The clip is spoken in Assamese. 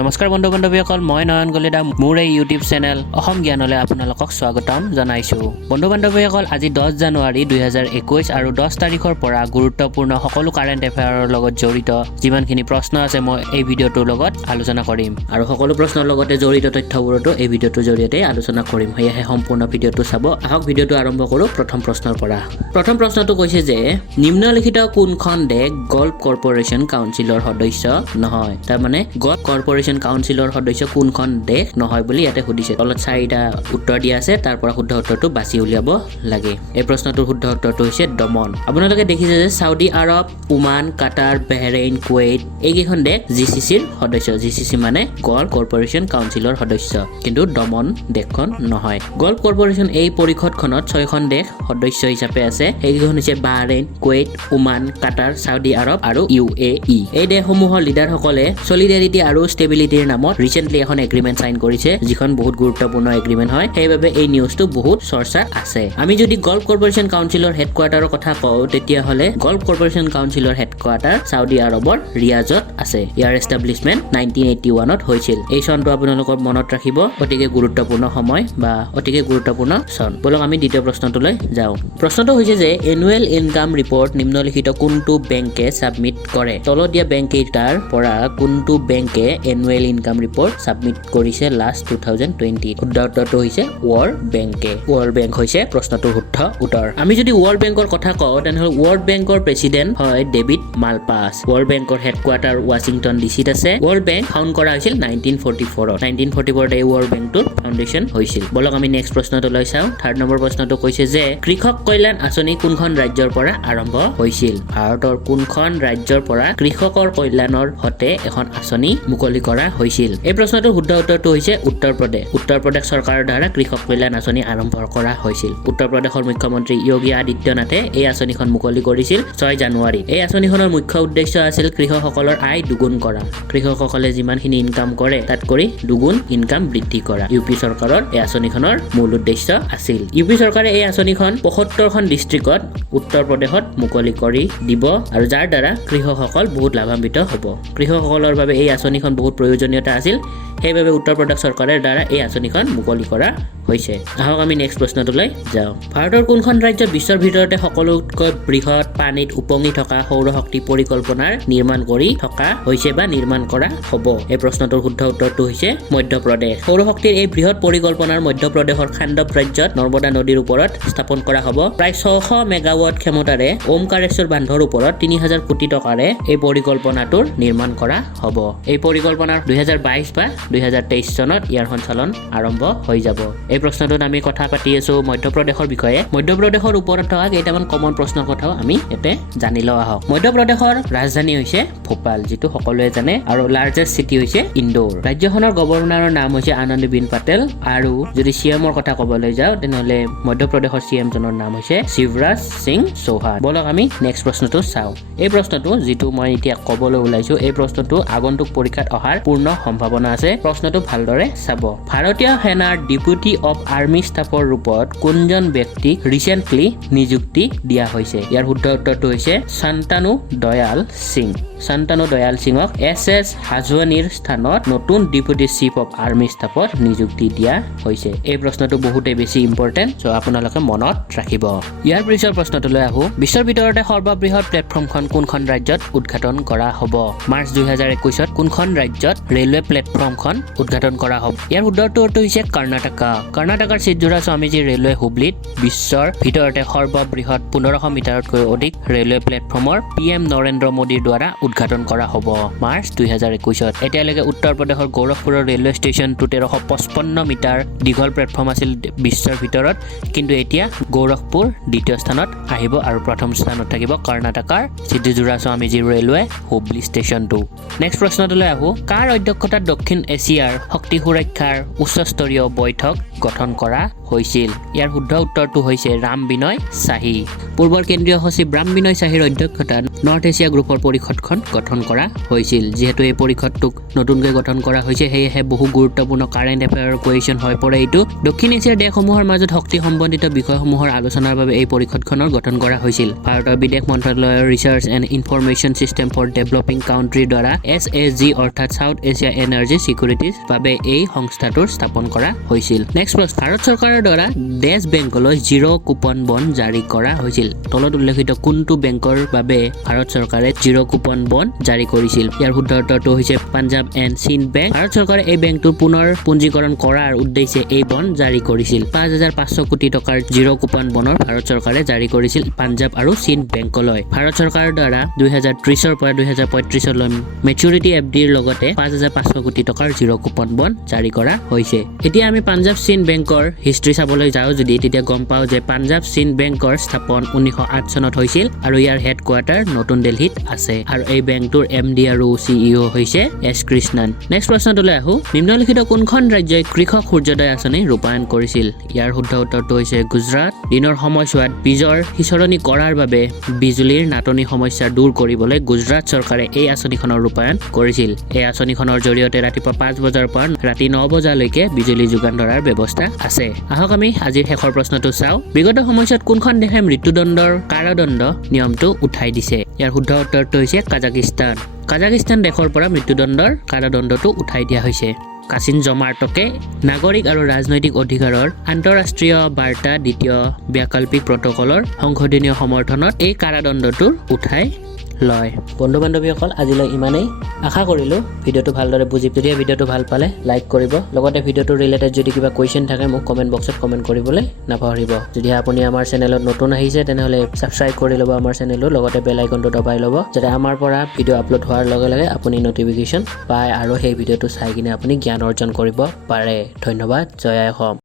নমস্কাৰ বন্ধু বান্ধৱীসকল, মই নয়ন কলিতা। মোৰ এই ইউটিউব চেনেল অসম জ্ঞানলৈ আপোনালোকক স্বাগতম জনাইছোঁ। বন্ধু বান্ধৱীসকল, আজি 10 জানুৱাৰী 2021 আৰু 10 তাৰিখৰ পৰা গুৰুত্বপূৰ্ণ সকলো কাৰেণ্ট এফেয়াৰৰ লগত জড়িত যিমানখিনি প্ৰশ্ন আছে মই এই ভিডিঅ'টোৰ লগত আলোচনা কৰিম আৰু সকলো প্ৰশ্নৰ লগতে জড়িত তথ্যবোৰতো এই ভিডিঅ'টোৰ জৰিয়তে আলোচনা কৰিম। সেয়েহে সম্পূৰ্ণ ভিডিঅ'টো চাব। আহক ভিডিঅ'টো আৰম্ভ কৰোঁ প্ৰথম প্ৰশ্নৰ পৰা। প্ৰথম প্ৰশ্নটো কৈছে যে নিম্নলিখিত কোনখন দেশ গল্ফ কৰ্পোৰেচন কাউন্সিলৰ সদস্য নহয়? তাৰমানে গল্ফ কৰ্পোৰেচন কাউন্সিলৰ সদস্য কোনখন দেশ নহয় বুলি ইয়াতে সুধিছে। তলত 4টা উত্তৰ দিয়া আছে, তাৰ পৰা শুদ্ধ উত্তৰটো বাছি উলিয়াব লাগে। এই প্ৰশ্নটোৰ শুদ্ধ উত্তৰটো হৈছে দমন। আপোনালোকে দেখিছে যে চাউদি আৰব, ওমান, কাটাৰ, বাহৰেইন, কুৱেইট এইকেইখন দেশ জিচিচিৰ সদস্য। জিচিচি মানে গল্ফ কৰ্পোৰেচন কাউন্সিলৰ সদস্য, কিন্তু দমন দেশখন নহয়। গল্ফ কৰ্পোৰেচন এই পৰিষদখনত 6খন দেশ সদস্য হিচাপে আছে। সেইকেইখন হৈছে বাহৰেইন, কুৱেইট, ওমান, কাটাৰ, চাউদি আৰব আৰু UAE। এই দেশসমূহৰ লিডাৰসকলে সলিডাৰিটি আৰু ষ্টেবিলিটিৰ নামত ৰিচেণ্টলি এখন এগ্ৰিমেণ্ট চাইন কৰিছে, যিখন বহুত গুৰুত্বপূৰ্ণ এগ্ৰিমেণ্ট হয়। সেইবাবে এই নিউজটো বহুত চৰ্চাত আছে। আমি যদি গল্ফ কৰ্পোৰেচন কাউন্সিলৰ হেডকোৱাৰ্টাৰৰ কথা কওঁ, তেতিয়াহ'লে গল্ফ কৰ্পোৰেচন কাউন্সিলৰ হেডকোৱাৰ্টাৰ চাউদি আৰবৰ ৰিয়াজত আছে। ইয়াৰ এষ্টাব্লিছমেণ্ট 1981ত হৈছিল। এই চনটো আপোনালোকৰ মনত ৰাখিব, অতিকে গুৰুত্বপূৰ্ণ সময় বা অতিকে গুৰুত্বপূৰ্ণ চন। বলক আমি দ্বিতীয় প্ৰশ্নটোলৈ যাওঁ। প্ৰশ্নটো হৈছে যে এনুৱেল ইনকাম ৰিপৰ্ট নিম্নলিখিত কোনটো বেংকে ছাবমিট কৰে? তলত দিয়া বেংককেইটাৰ পৰা কোনটো বেংকে এনুৱেল ইনকাম ৰিপৰ্ট ছাবমিট কৰিছে লাষ্ট 2020? শুদ্ধ উত্তৰটো হৈছে ৱৰ্ল্ড বেংকে। ৱৰ্ল্ড বেংক হৈছে প্ৰশ্নটোৰ শুদ্ধ উত্তৰ। আমি যদি ৱৰ্ল্ড বেংকৰ কথা কওঁ, তেনেহ'লে ৱৰ্ল্ড বেংকৰ প্ৰেচিডেণ্ট হয় ডেভিড মালপাছ। ৱৰ্ল্ড বেংকৰ হেডকোৱাৰ্টাৰ ৱাশ্বিংটন ডিচিত আছে। ৱৰ্ল্ড বেংক ফাউণ্ড কৰা হৈছিল 1944ত। 1944ত এই ৱৰ্ল্ড বেংকটোৰ ফাউণ্ডেশ্যন হৈছিল। বলক আমি নেক্সট প্ৰশ্নটো লৈ চাওঁ। 3rd নম্বৰ প্ৰশ্নটো কৈছে যে কৃষক কল্যাণ আঁচনি কোনখন ৰাজ্যৰ পৰা আৰম্ভ হৈছিল? ভাৰতৰ কোনখন ৰাজ্যৰ পৰা কৃষকৰ কল্যাণৰ হতে এখন আঁচনি মুকলি কৰা হৈছিল? এই প্ৰশ্নটোৰ শুদ্ধ উত্তৰটো হৈছে উত্তৰ প্ৰদেশ। উত্তৰ প্ৰদেশ চৰকাৰৰ দ্বাৰা কৃষক কল্যাণ আঁচনি আৰম্ভ কৰা হৈছিল। উত্তৰ প্ৰদেশৰ মুখ্যমন্ত্ৰী যোগী আদিত্যনাথে এই আঁচনিখন মুকলি কৰিছিল 6 জানুৱাৰীত। এই আঁচনিখনৰ মুখ্য উদ্দেশ্য আছিল কৃষকসকলৰ আয় দুগুণ কৰা। কৃষকসকলে যিমানখিনি ইনকাম কৰে তাত কৰি দুগুণ ইনকাম বৃদ্ধি কৰা ইউপি চৰকাৰৰ এই আঁচনিখনৰ মূল উদ্দেশ্য আছিল। ইউপি চৰকাৰে এই আঁচনিখন 75খন ডিষ্ট্ৰিক্টত উত্তৰ প্ৰদেশত মুকলি কৰি দিব, আৰু যাৰ দ্বাৰা কৃষকসকল বহুত লাভান্বিত হ'ব। কৃষকসকলৰ বাবে এই আঁচনিখন বহুত প্ৰয়োজনীয়তা আছিল, সেইবাবে উত্তৰ প্ৰদেশ চৰকাৰৰ দ্বাৰা এই আঁচনিখন মুকলি কৰা হৈছে। আহক আমি নেক্সট প্ৰশ্নটোলৈ যাওঁ। ভাৰতৰ কোনখন ৰাজ্যত বিশ্বৰ ভিতৰতে সকলোতকৈ বৃহৎ পানীত উপঙি থকা সৌৰশক্তি পৰিকল্পনাৰ নিৰ্মাণ কৰি থকা হৈছে বা নিৰ্মাণ কৰা হ'ব? এই প্ৰশ্নটোৰ শুদ্ধ উত্তৰটো হৈছে মধ্যপ্ৰদেশ। সৌৰশক্তিৰ এই বৃহৎ পৰিকল্পনাৰ মধ্যপ্ৰদেশৰ খাণ্ডৱ ৰাজ্যত নৰ্মদা নদীৰ ওপৰত স্থাপন কৰা হ'ব। প্ৰায় 600 মেগাৱাট ক্ষমতাৰে ওমকাৰেশ্বৰ বান্ধৰ ওপৰত 3000 কোটি টকাৰে এই পৰিকল্পনাটোৰ নিৰ্মাণ কৰা হ'ব। এই পৰিকল্পনাৰ 2022 বা 2023 চনত ইয়াৰ সঞ্চালন আৰম্ভ হৈ যাব। এই প্ৰশ্নটোত আমি কথা পাতি আছো মধ্যপ্ৰদেশৰ বিষয়ে। মধ্যপ্ৰদেশৰ ওপৰত থকা কেইটামান কমন প্ৰশ্নৰ কথাও আমি ইয়াতে জানি লওঁ আহক। মধ্যপ্ৰদেশৰ ৰাজধানী হৈছে ভোপাল, যিটো সকলোৱে জানে, আৰু লাৰ্জেষ্ট চিটি হৈছে ইন্দোৰ। ৰাজ্যখনৰ গভৰ্ণৰৰ নাম হৈছে আনন্দীবেন পেটেল, আৰু যদি চিএমৰ কথা ক'বলৈ যাওঁ তেনেহ'লে মধ্যপ্ৰদেশৰ চিএম জনৰ নাম হৈছে শিৱৰাজ সিং চৌহান। বলক আমি নেক্সট প্ৰশ্নটো চাওঁ। এই প্ৰশ্নটো যিটো মই এতিয়া ক'বলৈ ওলাইছো, এই প্ৰশ্নটো আগন্তুক পৰীক্ষাত অহাৰ পূৰ্ণ সম্ভাৱনা আছে। প্ৰশ্নটো ভালদৰে চাব। ভাৰতীয় সেনাৰ ডেপুটি অফ আৰ্মি ষ্টাফৰ ৰূপত কোনজন ব্যক্তিক ৰিচেণ্টলি নিযুক্তি দিয়া হৈছে? ইয়াৰ শুদ্ধ উত্তৰটো হৈছে শান্তানু দয়াল সিং। শান্তানু দয়াল সিঙক SS হাজৱানীৰ স্থানত নতুন ডেপুটি চিফ অফ আৰ্মি ষ্টাফত নিযুক্তি দিয়া হৈছে। এই প্ৰশ্নটো বহুতেই বেছি ইম্পৰ্টেণ্ট, চ' আপোনালোকে মনত ৰাখিব। ইয়াৰ পিছৰ প্ৰশ্নটোলৈ আহো। বিশ্বৰ ভিতৰতে সৰ্ববৃহৎ প্লেটফৰ্মখন কোনখন ৰাজ্যত উদ্ঘাটন কৰা হ'ব? মাৰ্চ 2021ত কোনখন ৰাজ্যত ৰেলৱে প্লেটফৰ্মখন উদ্ঘাটন কৰা হ'ব? ইয়াৰ শুদ্ধ উত্তৰটো হৈছে কৰ্ণাটকা। কৰ্ণাটকাৰ চিদ্ধোৰা স্বামীজী ৰেলৱে হুবলিত বিশ্বৰ ভিতৰতে সৰ্ববৃহৎ 1500 মিটাৰতকৈ অধিক ৰেলৱে প্লেটফৰ্মৰ PM নৰেন্দ্ৰ মোদীৰ দ্বাৰা উদ্ঘাটন কৰা হ'ব মাৰ্চ 2021ত। এতিয়ালৈকে উত্তৰ প্ৰদেশৰ গৌৰখপুৰৰ ৰেলৱে ষ্টেচনটো 1355 মিটাৰ দীঘল প্লেটফৰ্ম আছিল বিশ্বৰ ভিতৰত, কিন্তু এতিয়া গৌৰখপুৰ দ্বিতীয় স্থানত আহিব আৰু প্ৰথম স্থানত থাকিব কৰ্ণাটকাৰ চিদ্ধোৰা স্বামীজী ৰেলৱে হুবলি ষ্টেচনটো। নেক্সট প্ৰশ্নটোলৈ আহো। কাৰ অধ্যক্ষতাত দক্ষিণ এছিয়াৰ শক্তি সুৰক্ষাৰ উচ্চস্তৰীয় বৈঠক গঠন কৰা হৈছিল? ইয়াৰ শুদ্ধ উত্তৰটো হৈছে ৰাম বিনয় চাহি। পূৰ্বৰ কেন্দ্ৰীয় সচিব ৰাম বিনয় চাহিৰ অধ্যক্ষতাত নৰ্থ এছিয়া গ্ৰুপৰ পৰিষদখন গঠন কৰা হৈছিল যিহেতু এই পৰিষদটোক নতুনকৈ গঠন কৰা হৈছে সেয়েহে বহু গুৰুত্বপূৰ্ণ কাৰেণ্ট এফেয়াৰৰ কুৱেশ্যন হৈ পৰে এইটো দক্ষিণ এছিয়াৰ দেশসমূহৰ মাজত শক্তি সম্বন্ধিত বিষয়সমূহৰ আলোচনাৰ বাবে এই পৰিষদখনৰ গঠন কৰা হৈছিল ভাৰতৰ বিদেশ মন্ত্ৰালয়ৰ research and information system for developing কাউণ্ট্ৰিৰ দ্বাৰা SAG অৰ্থাৎ সাউথ এছিয়া এনাৰ্জি সিকিউৰিটিজ বাবে এই সংস্থাটোৰ স্থাপন কৰা হৈছিল নেক্সট প্ৰশ্ন ভাৰত চৰকাৰৰ দ্বাৰা দেশ বেংকলৈ জিৰ' কুপন বণ্ড জাৰি কৰা হৈছিল তলত উল্লেখিত কোনটো বেংকৰ বাবে ভাৰত চৰকাৰে জিৰ' কুপন বণ্ড জাৰি কৰিছিল ইয়াৰ শুদ্ধ উত্তৰটো হৈছে পাঞ্জাব এণ্ড সিন্ধ বেংক ভাৰত চৰকাৰে এই বেংকটোৰ পুনৰ পুঞ্জীকৰণ কৰাৰ উদ্দেশ্যে এই বণ্ড জাৰি কৰিছিল 5,500 কোটি টকাৰ জিৰ' কুপন বণ্ড ভাৰত চৰকাৰে জাৰি কৰিছিল পাঞ্জাব আৰু সিন্ধ বেংকলৈ ভাৰত চৰকাৰৰ দ্বাৰা 2030 পৰা 2035 লৈ মেচুৰিটি এফডিৰ লগতে 5,500 কোটি টকাৰ জিৰ' কুপন বণ্ড জাৰি কৰা হৈছে এতিয়া আমি পাঞ্জাব সিন্ধ বেংকৰ হিষ্ট্ৰী চাবলৈ যাওঁ যদি তেতিয়া গম পাওঁ যে পাঞ্জাব সিন্ধ বেংকৰ স্থাপন 1908 চনত হৈছিল আৰু ইয়াৰ হেডকোৱাৰ্টাৰ নতুন দিল্লীত আছে আৰু এই বেংকটোৰ MD আৰু CEO হৈছে S কৃষ্ণন নেক্সট প্ৰশ্নটোলৈ আহো নিম্নলিখিত কোনখন ৰাজ্যই কৃষক সূৰ্যোদয় আঁচনি ৰূপায়ণ কৰিছিল ইয়াৰ শুদ্ধ উত্তৰটো হৈছে গুজৰাট দিনৰ সময়ছোৱাত বীজৰ সিঁচৰণি কৰাৰ বাবে বিজুলীৰ নাটনি সমস্যা দূৰ কৰিবলৈ গুজৰাট চৰকাৰে এই আঁচনিখনৰ ৰূপায়ণ কৰিছিল এই আঁচনিখনৰ জৰিয়তে ৰাতিপুৱা 5 বজাৰ পৰা ৰাতি 9 বজালৈকে বিজুলী যোগান ধৰাৰ ব্যৱস্থা আছে আহক আমি আজিৰ শেষৰ প্ৰশ্নটো চাওঁ বিগত সময়ছোৱাত কোনখন দেশে মৃত্যুদণ্ডৰ কাৰাদণ্ড নিয়মটো উঠাই দিছে ইয়াৰ শুদ্ধ উত্তৰটো হৈছে কাজাকিস্তান দেশৰ পৰা মৃত্যুদণ্ডৰ কাৰাদণ্ডটো উঠাই দিয়া হৈছে কাছিন জমাৰ্টকে নাগৰিক আৰু ৰাজনৈতিক অধিকাৰৰ আন্তঃৰাষ্ট্ৰীয় বাৰ্তা দ্বিতীয় বৈকল্পিক প্ৰট'কলৰ সংশোধনীয় সমৰ্থনত এই কাৰাদণ্ডটো উঠাই লয় বন্ধু বান্ধৱীসকল আজিলৈ ইমানেই আশা কৰিলোঁ ভিডিঅ'টো ভালদৰে বুজি যদি ভিডিঅ'টো ভাল পালে লাইক কৰিব লগতে ভিডিঅ'টোৰ ৰিলেটেড যদি কিবা কুৱেশ্যন থাকে মোক কমেণ্ট বক্সত কমেণ্ট কৰিবলৈ নাপাহৰিব যদি আপুনি আমাৰ চেনেলত নতুন আহিছে তেনেহ'লে ছাবস্ক্ৰাইব কৰি ল'ব আমাৰ চেনেলটো লগতে বেল আইকনটো দবাই ল'ব যাতে আমাৰ পৰা ভিডিঅ' আপলোড হোৱাৰ লগে লগে আপুনি নটিফিকেশ্যন পায় আৰু সেই ভিডিঅ'টো চাই কিনে আপুনি জ্ঞান অৰ্জন কৰিব পাৰে ধন্যবাদ জয় আই অসম